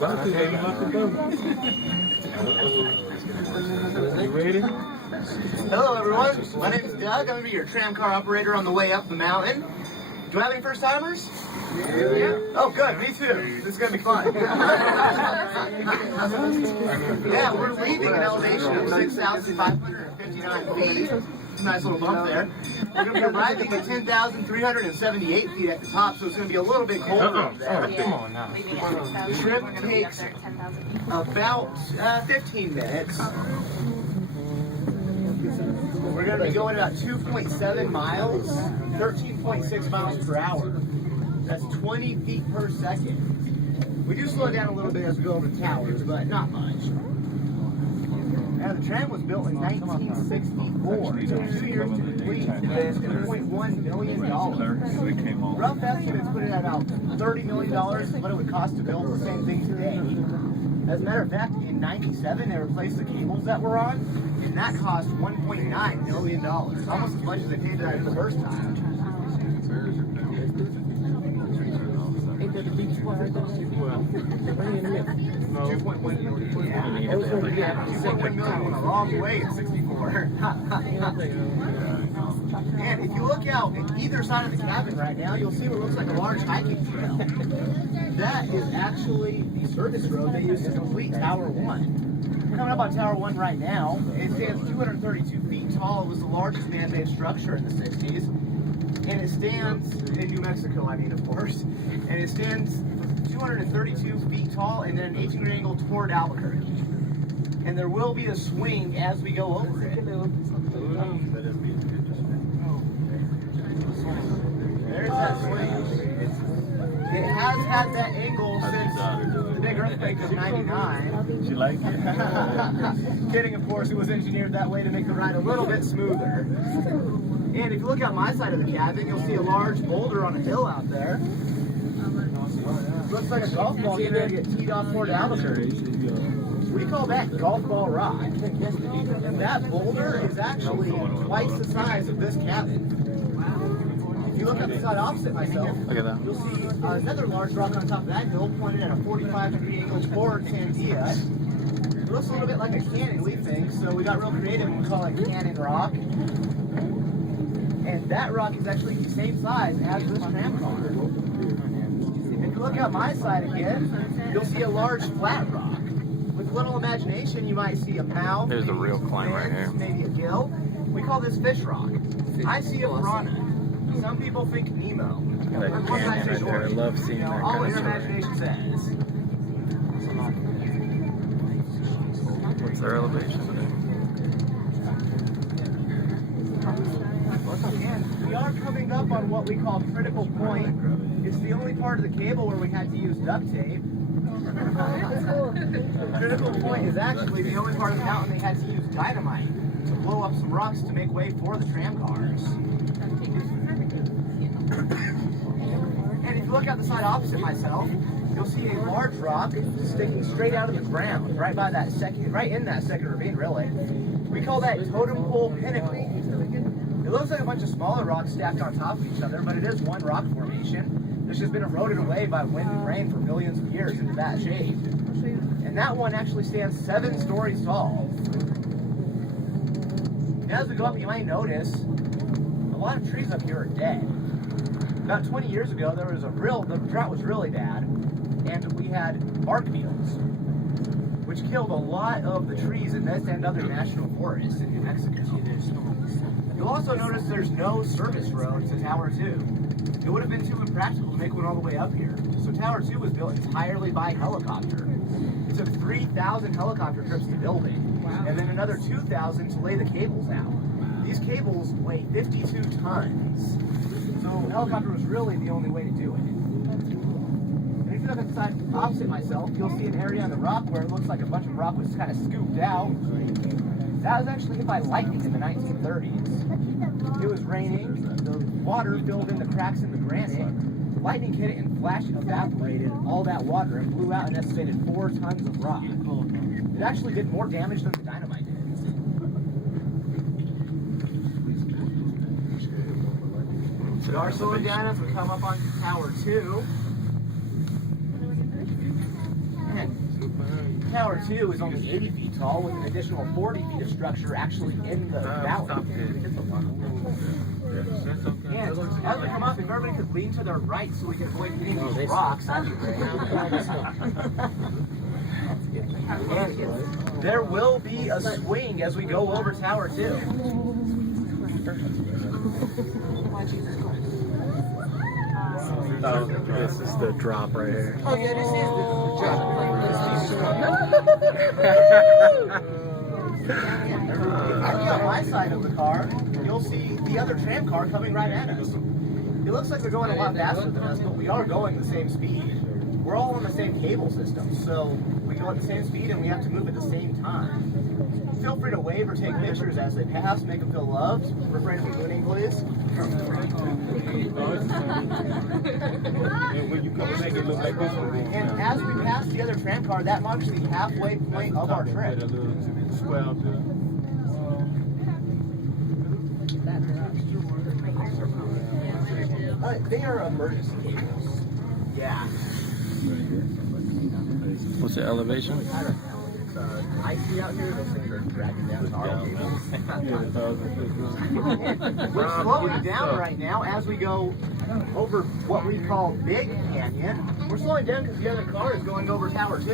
about to. You ready? Hello everyone, my name is Doug. I'm going to be your tram car operator on the way up the mountain. Do I have any first timers? Yeah. Oh good, me too. This is going to be fun. Yeah, we're leaving an elevation of 6,559 feet. Nice little bump there. We're going to be arriving at 10,378 feet at the top, so it's going to be a little bit colder up there. Come on now. The trip takes about 15 minutes. We're going to be going about 2.7 miles, 13.6 miles per hour. That's 20 feet per second. We do slow down a little bit as we go over the towers, but not much. Now, the tram was built in 1964. It took 2 years to complete. It's $2.1 million. Rough estimates put it at about $30 million is what it would cost to build the same thing today. As a matter of fact, in '97 they replaced the cables that were on, and that cost $1.9 million. Almost as much as they paid for that the first time. Ain't that the beach spot right there? Well, right in the middle. No. 2.1 million. Yeah, 2.1 million went a long way in '64. And if you look out at either side of the cabin right now, you'll see what looks like a large hiking trail. That is actually the service road they used to complete Tower 1. We're coming up on Tower 1 right now. It stands 232 feet tall. It was the largest man-made structure in the 60s. And it stands, in New Mexico, I mean, of course. And it stands 232 feet tall and then an 18-degree angle toward Albuquerque. And there will be a swing as we go over it. There's that swing. It has had that angle since the big earthquake of '99. You like it? Kidding, of course. It was engineered that way to make the ride a little bit smoother. And if you look out my side of the cabin, you'll see a large boulder on a hill out there. Looks like a golf ball getting ready to get teed off toward Albuquerque. We call that golf ball rock. And that boulder is actually twice the size of this cabin. If you look at the side opposite myself, you'll see another large rock on top of that hill pointed at a 45-degree angle toward Sandia. It looks a little bit like a cannon, we think, so we got real creative and we call it Cannon Rock. And that rock is actually the same size as this tram car. If you look out my side again, you'll see a large flat rock. With little imagination, you might see a mouth. There's a real climb right here. Maybe a gill. We call this fish rock. I see a piranha. Some people think Nemo. That canyon right there. I love seeing that all kind your of story. imagination says. What's their elevation today? And we are coming up on what we call critical point. It's the only part of the cable where we had to use duct tape. Critical point is actually the only part of the mountain they had to use dynamite to blow up some rocks to make way for the tram cars. And if you look out the side opposite myself, you'll see a large rock sticking straight out of the ground, right in that second ravine, really. We call that totem pole pinnacle. It looks like a bunch of smaller rocks stacked on top of each other, but it is one rock formation that's just been eroded away by wind and rain for millions of years into that shape. And that one actually stands 7 stories tall. Now as we go up, you might notice a lot of trees up here are dead. About 20 years ago, the drought was really bad, and we had bark beetles, which killed a lot of the trees in this and other national forests in New Mexico. You'll also notice there's no service road to Tower 2. It would have been too impractical to make one all the way up here. So Tower 2 was built entirely by helicopter. It took 3,000 helicopter trips to build it, and then another 2,000 to lay the cables out. These cables weigh 52 tons. So the helicopter was really the only way to do it. And if you look at the side opposite myself, you'll see an area on the rock where it looks like a bunch of rock was kind of scooped out. That was actually hit by lightning in the 1930s. It was raining, the water filled in the cracks in the granite, the lightning hit it and flash evaporated all that water and blew out an estimated 4 tons of rock. It actually did more damage than the dynamite did. We are slowing down as we come up on Tower 2. And Tower 2 is only 80 feet tall with an additional 40 feet of structure actually in the valley. And as we come up, if everybody could lean to their right so we can avoid hitting these rocks, that'd be great. And there will be a swing as we go over Tower 2. Oh, this is the drop right here. Oh yeah, this is on my side of the car, you'll see the other tram car coming right at us. It looks like they're going a lot faster than us, but we are going the same speed. We're all on the same cable system, so we go at the same speed and we have to move at the same time. Feel free to wave or take pictures as they pass, make them feel loved. Refrain from mooning, please. And as we pass the other tram car, that marks the halfway point of our trip. They are emergency cables. Yeah. What's the elevation? I don't know. It's icy out here. Those things are dragging down our cables. We're slowing down right now as we go over what we call Big Canyon. We're slowing down because the other car is going over Tower 2.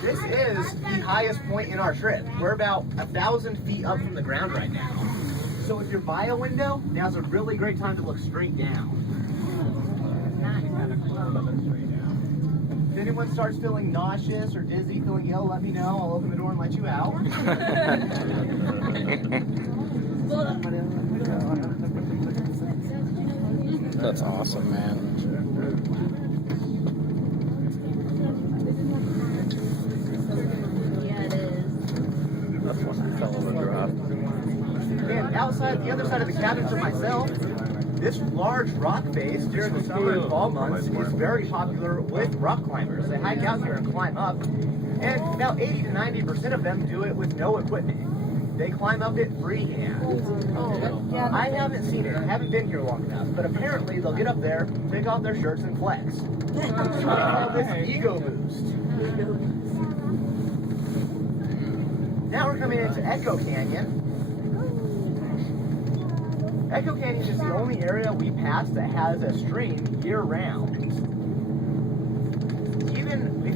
This is the highest point in our trip. We're about 1,000 feet up from the ground right now. So if you're by a window, now's a really great time to look straight down. If anyone starts feeling nauseous or dizzy, feeling ill, let me know. I'll open the door and let you out. That's awesome, man. Yeah, it is. That's one hell of a drop. And outside, the other side of the cabin for myself, this large rock face during the summer and fall months is very popular with rock climbers. They hike out here and climb up, and about 80 to 90% of them do it with no equipment. They climb up it freehand. I haven't seen it. I haven't been here long enough, but apparently they'll get up there, take off their shirts, and flex. So we call this ego boost. Now we're coming into Echo Canyon. Echo Canyon is the only area we pass that has a stream year-round. Even if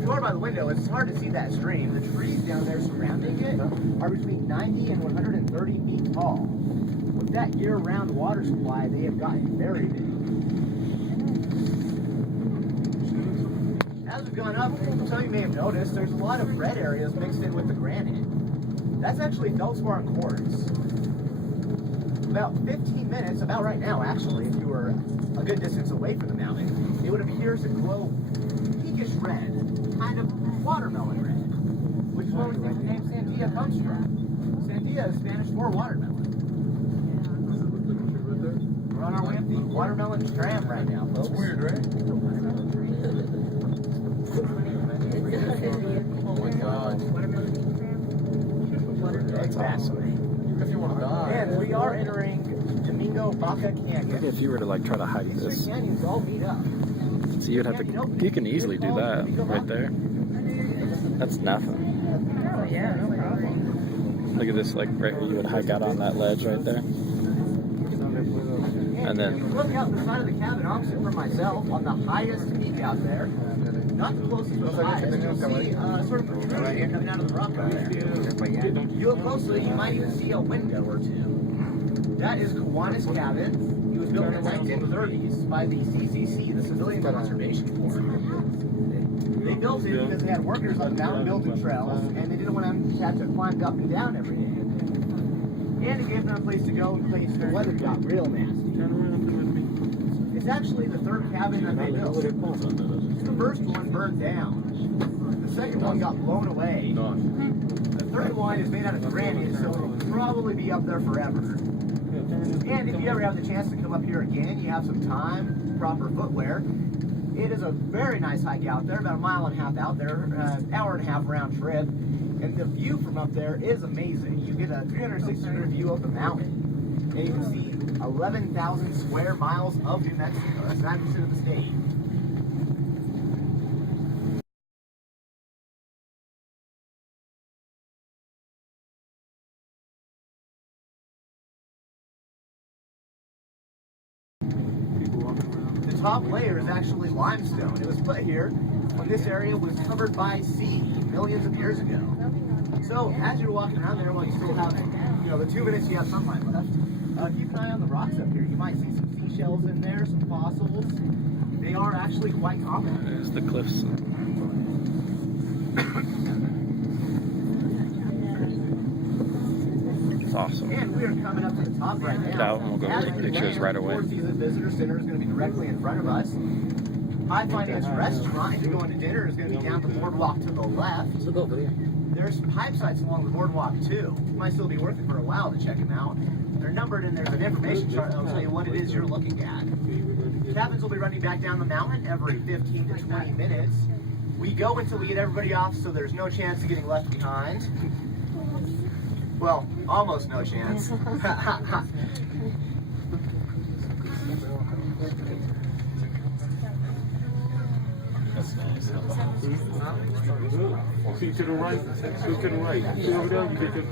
you are by the window, it's hard to see that stream. The trees down there surrounding it are between 90 and 130 feet tall. With that year-round water supply, they have gotten very big. As we've gone up, some of you may have noticed, there's a lot of red areas mixed in with the granite. That's actually feldspar and quartz. About 15 minutes, about right now actually, if you were a good distance away from the mountain, it would appear to glow pinkish red, kind of watermelon red, which is where we think the name Sandia comes from. Sandia is Spanish for watermelon. We're on our way up the watermelon tram right now, folks. That's weird, right? Oh my god. That's awesome. And we are entering Domingo Baca Canyon. If you were to like try to hike These this, three canyons all meet up. so you'd have to, you can easily do that right there. That's nothing. Oh, yeah, no problem. Look at this, like right here, you would hike out on that ledge right there. And then, if you look out the side of the cabin opposite from myself, on the highest peak out there, not the closest but the highest, you'll see sort of protrusion coming out of the rock right there. You look closely, you might even see a window or two. That is Kiwanis Cabin. It was built in the 1930s by the CCC, the Civilian Conservation Corps. They built it because they had workers on mountain building trails, and they didn't want them to have to climb up and down every day. And it gave them a place to go in case the weather got real nasty. It's actually the third cabin that they built. The first one burned down. The second one got blown away. The third one is made out of granite, so it'll probably be up there forever. And if you ever have the chance to come up here again, you have some time, proper footwear. It is a very nice hike out there, about 1.5 miles out there, hour and a half round trip. And the view from up there is amazing. You get a 360-degree view of the mountain. And you can see 11,000 square miles of New Mexico. That's 9% of the state. top layer is actually limestone. It was put here when this area was covered by sea millions of years ago. So as you're walking around there, while you still have, you know, the 2 minutes you have sunlight left, keep an eye on the rocks up here. You might see some seashells in there, some fossils. They are actually quite common. There's the cliffs. It's awesome. And we are coming up to the top right now. Get out and we'll go take pictures right away. The Four Seasons Visitor Center is going to be directly in front of us. High Finance Restaurant, if you're going to dinner, is going to be down the boardwalk to the left. There's pipe sites along the boardwalk too. You might still be working for a while to check them out. They're numbered and there's an information chart that'll tell you what it is you're looking at. Cabins will be running back down the mountain every 15 to 20 minutes. We go until we get everybody off, so there's no chance of getting left behind. Well, almost no chance. See to the right. See to the right. See over there. You get your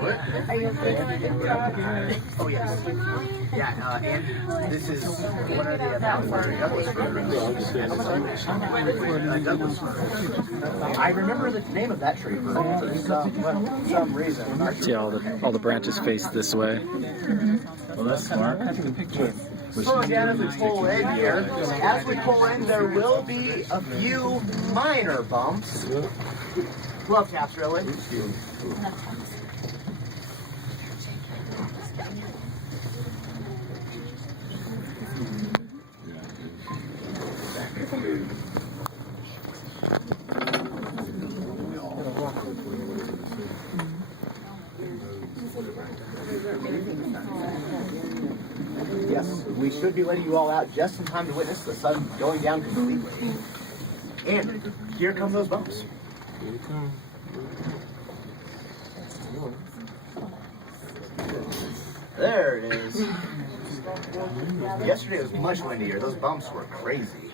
What? Are you okay? Oh, yes. Yeah, and this is one of the Douglas fir. I remember the name of that tree for some reason. See all the branches face this way. Well, that's smart. I took a picture. So again, as we pull in here, there will be a few minor bumps. Glove taps, really. Yes, we should be letting you all out just in time to witness the sun going down completely. And here come those bumps. Here they come. There it is. Yesterday was much windier. Those bumps were crazy.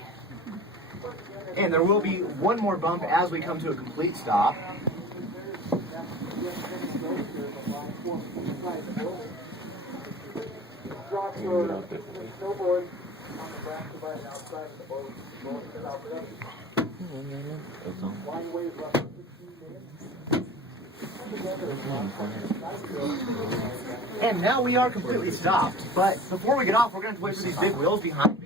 And there will be one more bump as we come to a complete stop. And now we are completely stopped. But before we get off, we're going to wait for these big wheels behind me.